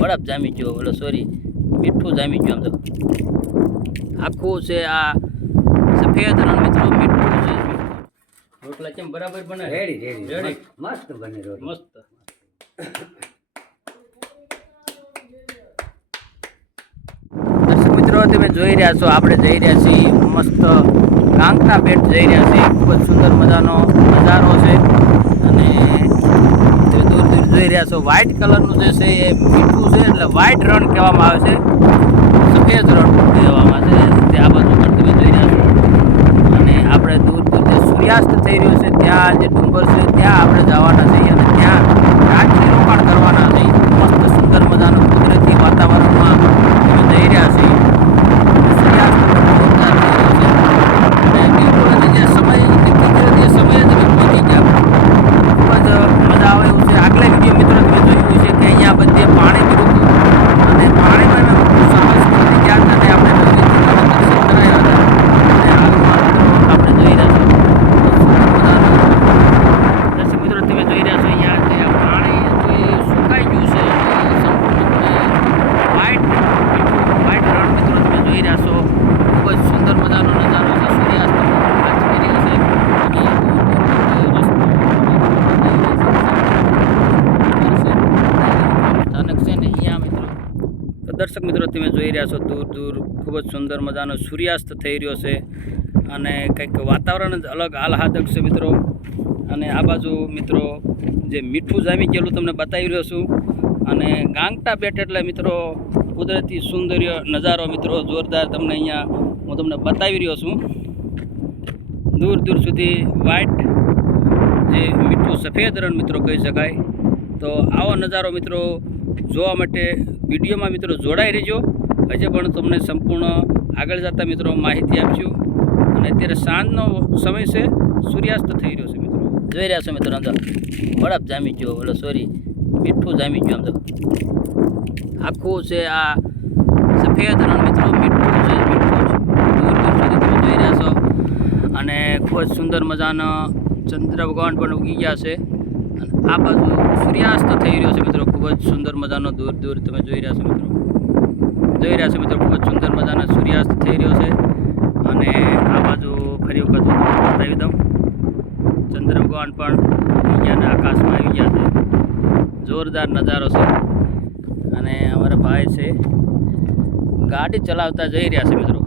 બરફ જામી ગયો, બોલો સોરી મીઠું જામી ગયું. આમ તો આખું છે આ સફેદ રણ મિત્રો મીઠું છે. રોટલા કેમ બરાબર બને? રેડી રેડી મસ્ત બને રોટલી મસ્ત. દર્શક મિત્રો તમે જોઈ રહ્યા છો, આપણે જઈ રહ્યા છીએ મસ્ત કાંકના બેટ જઈ રહ્યા છીએ. ખૂબ જ સુંદર મજાનો નજારો છે અને દૂર દૂર જોઈ રહ્યા છો વ્હાઇટ કલરનું જે છે એ મીઠું છે, એટલે વ્હાઇટ રણ કહેવામાં આવે છે, સફેદ રણ કહેવામાં આવે છે. તે આ બાજુ પર તમે જોઈ રહ્યા છો અને આપણે દૂર દૂર જે સૂર્યાસ્ત થઈ રહ્યો છે ત્યાં જે ડુંગર છે ત્યાં આપણે જવાના છીએ અને ત્યાં રાત્રિ રોકાણ કરવાના છીએ. મસ્ત સુંદર મજાનું કુદરતી વાતાવરણમાં અમે જઈ રહ્યા છીએ. સૂર્યાસ્ત પણ જોરદાર થઈ રહ્યો છે અને બિલકુલ જે સમય નીકળી ગયો તે સમયે જ અમે પહોંચી ગયા. ખૂબ જ મજા આવે એવું છે. આગલા વિડીયો મિત્રો તમે જોયું છે કે અહીંયા બધે પાણી પીધું હતું અને પાણીમાં અમે સાહસ કરી ગયા હતા અને આપણે દર્શન કરાયા હતા અને હાલમાં આપણે જોઈ રહ્યા છો દર્શક મિત્રો તમે જોઈ રહ્યા છો અહીંયા જે પાણી જે સુકાઈ ગયું છે સંપૂર્ણપણે વ્હાઇટ રણ મિત્રો તમે જોઈ રહ્યા છો. ખૂબ જ સુંદર મજાનો નજારો છે. સૂર્યાસ્ત વાત કરી રહ્યા છે અને સ્થાનક છે ને અહીંયા મિત્રો. તો દર્શક મિત્રો તમે જોઈ રહ્યા છો દૂર દૂર ખૂબ જ સુંદર મજાનો સૂર્યાસ્ત થઈ રહ્યો છે અને કંઈક વાતાવરણ જ અલગ આહલાદક છે મિત્રો. અને આ બાજુ મિત્રો જે મીઠું જામી ગયેલું તમને બતાવી રહ્યો છું અને ગાંગટા બેટ એટલે મિત્રો કુદરતી સૌંદર્ય નજારો મિત્રો જોરદાર તમને અહીંયા હું તમને બતાવી રહ્યો છું. દૂર દૂર સુધી વ્હાઇટ જે મીઠું સફેદ રણ મિત્રો કહી શકાય. તો આવો નજારો મિત્રો જોવા માટે વિડીયોમાં મિત્રો જોડાઈ રહેજો. હજે પણ તમને સંપૂર્ણ આગળ જતા મિત્રો માહિતી આપશું. અને અત્યારે સાંજનો સમય છે, સૂર્યાસ્ત થઈ રહ્યો છે મિત્રો. જોઈ રહ્યા છો મિત્રો અંદર બરફ જામી ગયો, બોલો સોરી મીઠું જામી ગયું. આમ તો આખું છે આ સફેદ રણ મિત્રો મીઠું છે, મીઠું છે. દૂર દૂર સુધી તમે જોઈ રહ્યા છો અને ખૂબ જ સુંદર મજાનો ચંદ્ર ભગવાન પણ ઉગી ગયા છે અને આ બાજુ સૂર્યાસ્ત થઈ રહ્યો છે મિત્રો. ખૂબ જ સુંદર મજાનો દૂર દૂર તમે જોઈ રહ્યા છો મિત્રો. જોઈ રહ્યા છો મિત્રો ખૂબ જ સુંદર મજાનો સૂર્યાસ્ત થઈ રહ્યો છે અને આ બાજુ ફરી વખત બતાવી દઉં ચંદ્ર ભગવાન પણ આવી ગયા અને આકાશમાં આવી ગયા છે. જોરદાર નજારો છે અને અમારા ભાઈ છે ગાડી ચલાવતા જઈ રહ્યા છે મિત્રો.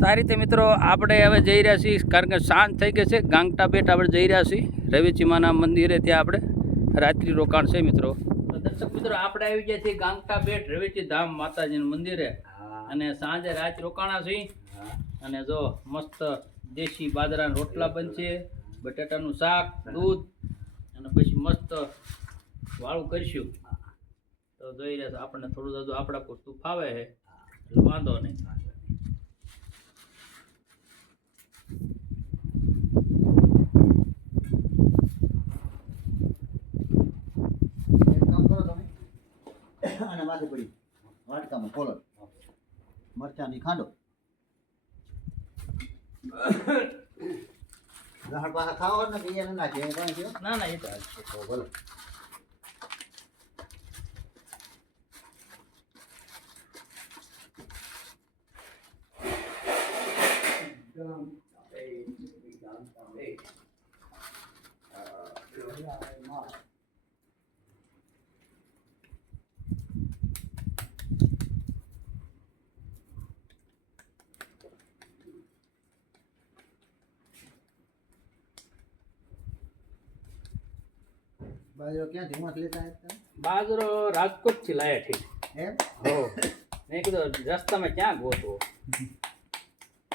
તો આ રીતે મિત્રો આપણે હવે જઈ રહ્યા છીએ કારણ કે સાંજ થઈ ગઈ છે. ગાંગટા બેટ આપણે જઈ રહ્યા છીએ રવિચીમાના મંદિરે, ત્યાં આપણે રાત્રિ રોકાણ છે મિત્રો. તો દર્શક મિત્રો આપણે આવી ગયા છીએ ગાંગટા બેટ રવિચી ધામ માતાજીના મંદિરે અને સાંજે રાત રોકાણા છીએ. અને જો મસ્ત દેશી બાજરાના રોટલા બનશે, બટાટાનું શાક, દૂધ અને પછી મસ્ત વાળું કરીશું. તો જોઈ રહ્યા છો આપણને થોડું બધું આપણા પૂરતું ફાવે છે એટલે વાંધો નહીં. અને માથે પડી વાટકામાં ખોલો મરચાની ખાંડો લહણ પાછા ખાવા ને બીજા ને નાખે ના ના એ તો ભલે બાજરો ક્યાંથી ઉમાંથી લેતા હતા? બાજરો રાજકોટ થી લાયા ઠીક એમ હો. મેં કીધું રસ્તામાં ક્યાં ગોતો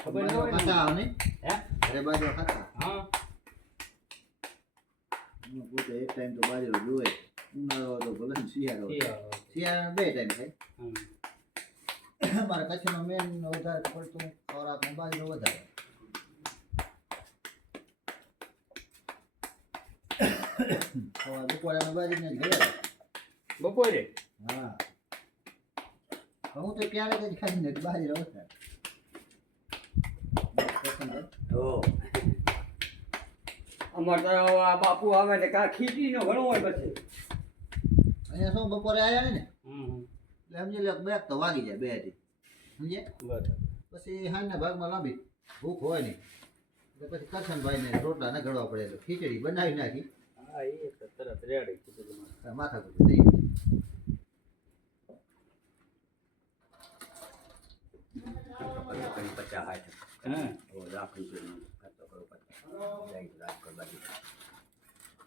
ખબર ન હોય ને. ખાતા આવો ને હે અરે બાજરો ખાતા હા હું પોતે એક ટાઈમ તો બાજરો જોવે, ઉનાળો તો ભલે ને શિયાળો શિયાળા બે ટાઈમ થાય. મારા કચ્છનો મેન વધારે પડતું ખોરાકમાં બાજરો વધારે. બપોરે અમે બાજરીને જ ગયા બપોરે. હા હું તો ક્યારેક જ ખાઈને બાજરો વધારે. અમારે તો આ બાપુ આવે ને કા ખીચડીનો ઘણો હોય પછી અહીંયા શું બપોરે આવ્યા ને હમ એટલે સમજી લો બેક તો વાગી જાય 2 થી સમજે બરાબર પછી હાંજના ભાગમાં લાંબી ભૂખ હોય નહીં એટલે પછી કરશનભાઈને રોટલા ન ઘડવા પડે એટલે ખીચડી બનાવી નાખી હા એ તો તરત રેડી કીધું માથા કૂટ દઈ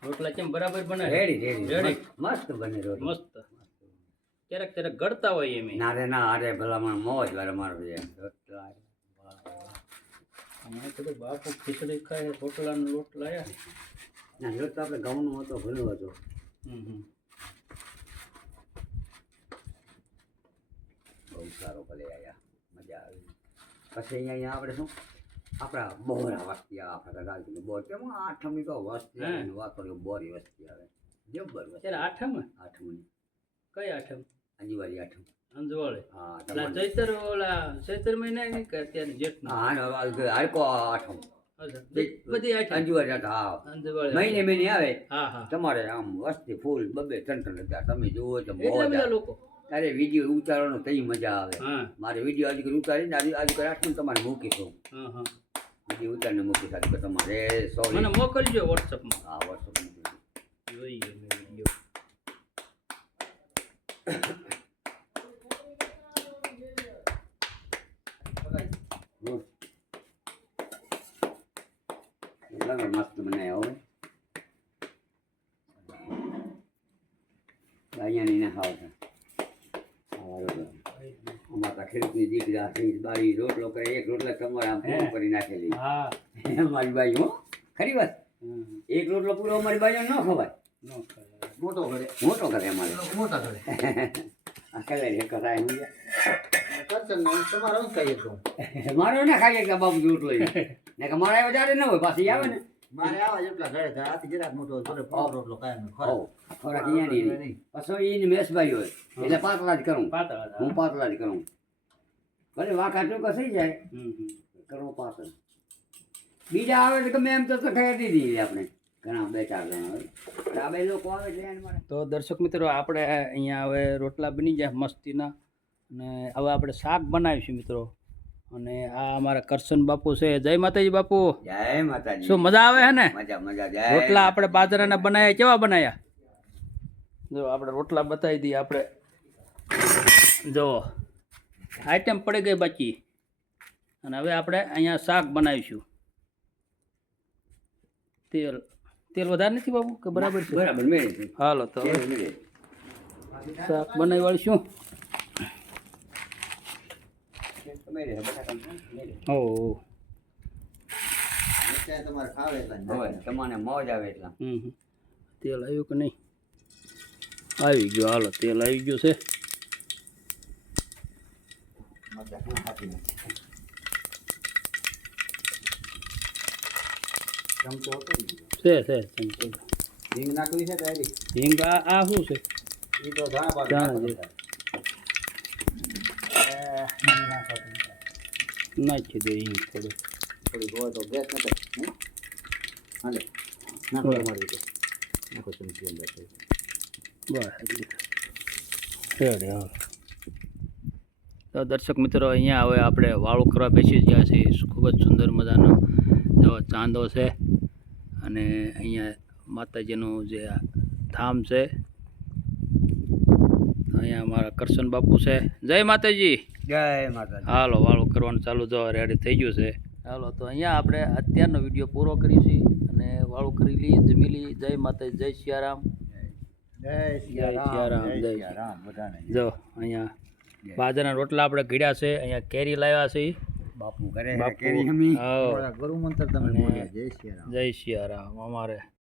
રોટલા કેમ બરાબર બને રેડી રેડી મસ્ત બને રોટલી મસ્ત ક્યારેક ક્યારેક ગળતા હોય એમ ના રે ના અરે ભલામણ મોજ વારે મારવી રોટલા અમે કીધું બાપુ ખીચડી ખાય રોટલા ને લોટ લાયા ના રોટ આપણે ઘઉંનો હતો ઘણો હતો હમ બહુ સારો ભલે આયા મજા આવી પછી અહીંયા આપણે શું આપણા બોરા વસ્તી આવે આપણા રાજ્યની બોર કેમ આઠમી તો વસ્તી આવે ને વાપર્યો બોરી વસ્તી આવે જબર વસ્તી ત્યારે આઠમ આઠમની કઈ આઠમ અંજવારી આઠમ અંજવાળે હા ઓલા ચૈતર ઓલા ચૈતર મહિના ની કે અત્યારે જેઠ હાડકો આઠમ બધી આઠમ અંજવારી આઠમ હા અંજવાળે મહિને આવે હા હા તમારે આમ વસ્તી ફૂલ બબે 3-3 તમે જુઓ તો એટલા બધા લોકો અરે વિડીયો ઉતારવાનો તઈ મજા આવે હા મારે વિડીયો આજુ ઉતારીને આજુ આઠમ તમારે મૂકીશું હા હા વિડીયો ઉતારીને મૂકીશ આજુ તમારે સોરી મને મોકલજો વોટ્સઅપમાં હા વોટ્સઅપ જોઈએ મેં વિડીયો મસ્ત બનાવ્યા હોય અહીંયાની ના ખાવ અમારા ખેડૂતની દીકરા થઈ બારી રોટલો કરે એક રોટલા તમારે આમ પૂરો કરી નાખેલી હા મારી બાઈ હો ખરી વાત એક રોટલો પૂરો અમારી બાઈ ન ખવાય નો ખાય મોટો ઘરે મોટો કરે અમારે મોટા ઘરે આ કલાઈ એક કરાય હું કરશન તમારે શું ખાઈએ તો મારો ના ખાઈએ કે બાપુ રોટલો ને કે મારા વધારે ન હોય પાછી આવે ને મારે આવા જેટલા ઘરે આથી જરાક મોટો ઘરે પાવ રોટલો કાયમ ખોરાક ખોરાક અહીંયા નહીં પછી એની મેસબાઈ હોય એટલે પાતળા જ કરું પાતળા હું પાતળા જ કરું ભલે વાંકા ટૂંકા થઈ જાય હમ કરવો પાતળ બીજા આવે તો ગમે એમ તો ખાઈ દીધી આપણે ઘણા 2-4 જણા હોય પણ આ બે લોકો આવે છે એને મને તો દર્શક મિત્રો આપણે અહીંયા હવે રોટલા બની જાય મસ્તીના અને હવે આપણે શાક બનાવીશું મિત્રો અને આ અમારા કરશન બાપુ છે જય માતાજી બાપુ જય માતાજી શું મજા આવે હે ને મજા મજા જય રોટલા આપણે બાજરાના બનાવ્યા કેવા બનાવ્યા જો આપણે રોટલા બતાવી દઈએ આપણે જો આઈટમ પડી ગઈ બાકી અને હવે આપણે અહીંયા શાક બનાવીશું તેલ તેલ વધારે નથી બાબુ કે બરાબર છે બરાબર મેળે હાલો તો હવે મેળે શાક બનાવી વાળીશું મેળે બટાકા મેળે ઓહો તમારે ખાવે એટલા જ હવે તમને મોજ આવે એટલા તેલ આવ્યું કે નહીં આવી ગયું હાલો તેલ આવી ગયું છે મજા ખાતી નથી ચમચો હતો છે ચમચો હિંગ નાખવી છે તારી હિંગ આ શું છે એ તો ધાણા ધાણા છે. નાખી દે હિંગ થોડું થોડી હોય તો ગેસ નથી હાલે નાખો તમારી રીતે નાખો ચમચી અંદર બસ રેડી હાલો તો દર્શક મિત્રો અહીંયા હવે આપણે વાળું કરવા બેસી ગયા છીએ ખૂબ જ સુંદર મજાનો એવો ચાંદો છે અને અહીંયા માતાજીનું જે ધામ છે અહીંયા અમારા કરશન બાપુ છે જય માતાજી જય માતાજી હાલો વાળું કરવાનું ચાલુ જો રેડી થઈ ગયું છે હાલો તો અહીંયા આપણે અત્યારનો વિડીયો પૂરો કરીશું અને વાળું કરી લઈએ જમી લઈએ જય માતાજી જય સિયારામ જય સિયારામ, જય સિયારામ બધાને જો અહીંયા બાજરાના રોટલા આપણે ઘડ્યા છે અહીંયા કેરી લાવ્યા છે બાપુ કરે બાપુ કેરી હમી હાવ. ગુરુ મંત્ર તમે અને બોલ્યા જય સિયારામ જય સિયારામ અમારે